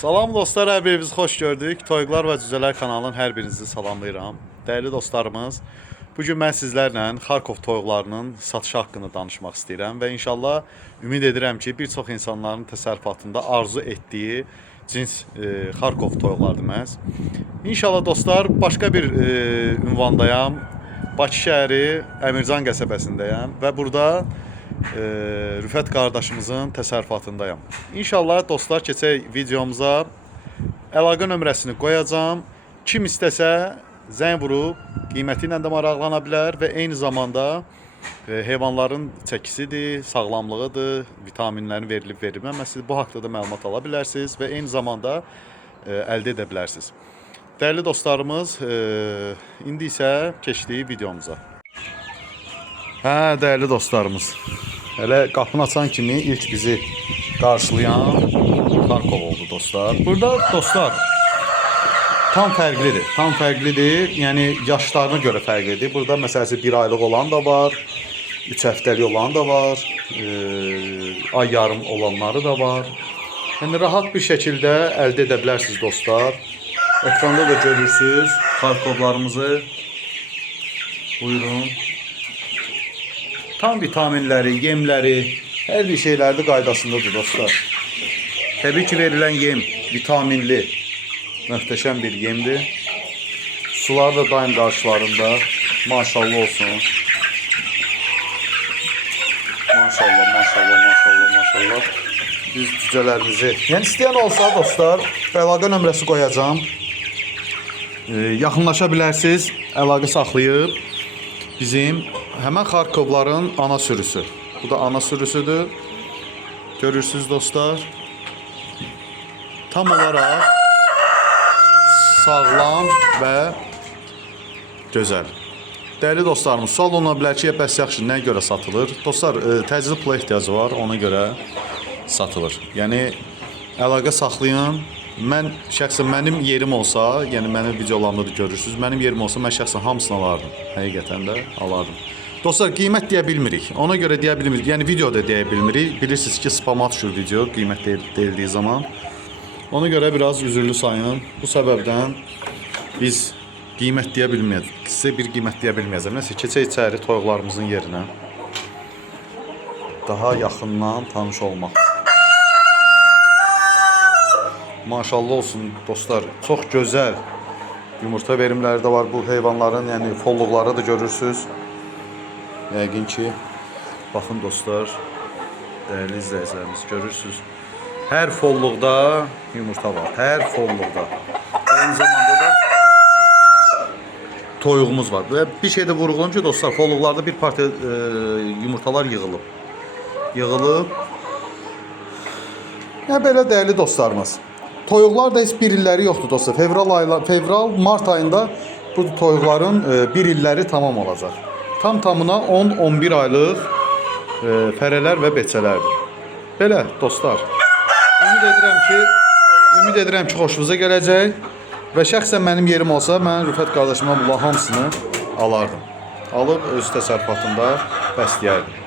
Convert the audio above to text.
Salam dostlar, hər birinizi xoş gördük. Toyuqlar və Cücələr kanalının hər birinizi salamlayıram. Dəyərli dostlarımız, bugün mən sizlərlə Xarkov toyuqlarının satışı haqqında danışmaq istəyirəm və inşallah ümid edirəm ki, bir çox insanların təsərrüfatında arzu etdiyi cins Xarkov toyuqlardır məhz. İnşallah dostlar, başqa bir ünvandayam. Bakı şəhəri Əmircan qəsəbəsindəyəm və burada Rüfət qardaşımızın təsərrüfatındayım. İnşallah dostlar, keçək videomuza. Əlaqə nömrəsini qoyacağam. Kim istəsə zəng vurub qiyməti ilə də maraqlana bilər və eyni zamanda heyvanların çəkisidir, sağlamlığıdır, vitaminlərin verilib verilməməsidir. Bu haqqda da məlumat ala bilərsiniz və eyni zamanda əldə edə bilərsiniz. Dəyərli dostlarımız, indi isə keçdik videomuza. Dəyərli dostlarımız, hələ qapını açan kimi ilk bizi qarşılayan Xarkov oldu dostlar. Burada dostlar tam fərqlidir. Yəni yaşlarına görə fərqlidir. Burada məsələsi 1 aylıq olan da var, 3 həftəlik olan da var, ay yarım olanları da var. Yəni rahat bir şəkildə əldə edə bilərsiniz dostlar. Ekranda da görürsünüz Xarkovlarımızı. Buyurun. Tam vitaminləri, yemləri, hər bir şeyləri də qaydasındadır dostlar. Təbii ki, verilən yem vitaminli, möhtəşəm bir yemdir. Sular da daim qarşılarında. Maşallah olsun. Maşallah. Biz cücələrimizi. Yəni istəyən olsa dostlar, əlaqə nömrəsi qoyacağam. Yaxınlaşa bilərsiniz, əlaqə saxlayıb. Bizim həmən Xarkovların ana sürüsü. Bu da ana sürüsüdür. Görürsünüz dostlar. Tam olaraq sağlam və gözəl. Dəyərli dostlarımız, sual oluna bilər ki, bəs yaxşı, nəyə görə satılır? Dostlar, təcili pula ehtiyacı var, ona görə satılır. Yəni, əlaqə saxlayın. Mən şəxsən mənim yerim olsa, yəni mənim videolarımda da görürsünüz, mənim yerim olsa mən şəxsən hamısını alardım. Həqiqətən də alardım. Dostlar, qiymət deyə bilmirik. Ona görə deyə bilmirik. Yəni videoda deyə bilmirik. Bilirsiniz ki, spama düşür video qiymət deyildiyi zaman. Ona görə biraz üzürlü sayın. Bu səbəbdən biz qiymət deyə bilməyəcəyik. Sizə bir qiymət deyə bilməyəcəm. Nəsə, keçək içəri toyuqlarımızın yerinə. Daha yaxından tanış olmaq. Maşallah olsun dostlar, çox gözəl yumurta verimləri də var bu heyvanların, yəni folluqları da görürsünüz. Yəqin ki, baxın dostlar, dəyərli izləyicilərimiz, görürsünüz. Hər folluqda yumurta var, hər folluqda. Eyni zamanda da toyuğumuz var. Və bir şey də vurğulayım ki, dostlar, folluqlarda bir parça yumurtalar yığılıb. Yəni belə dəyərli dostlarımız. Toyuqlar da heç bir illəri yoxdur dostlar. Fevral, mart ayında bu toyuqların bir illəri tamam olacaq. Tamına 10-11 aylıq fərələr və beçələrdir. Belə dostlar. Ümid edirəm ki, xoşunuza gələcək. Və şəxsən mənim yerim olsa, mən Rüfət qardaşıma bunların hamısını alardım. Alıb öz təsərrüfatında bəsləyərdim.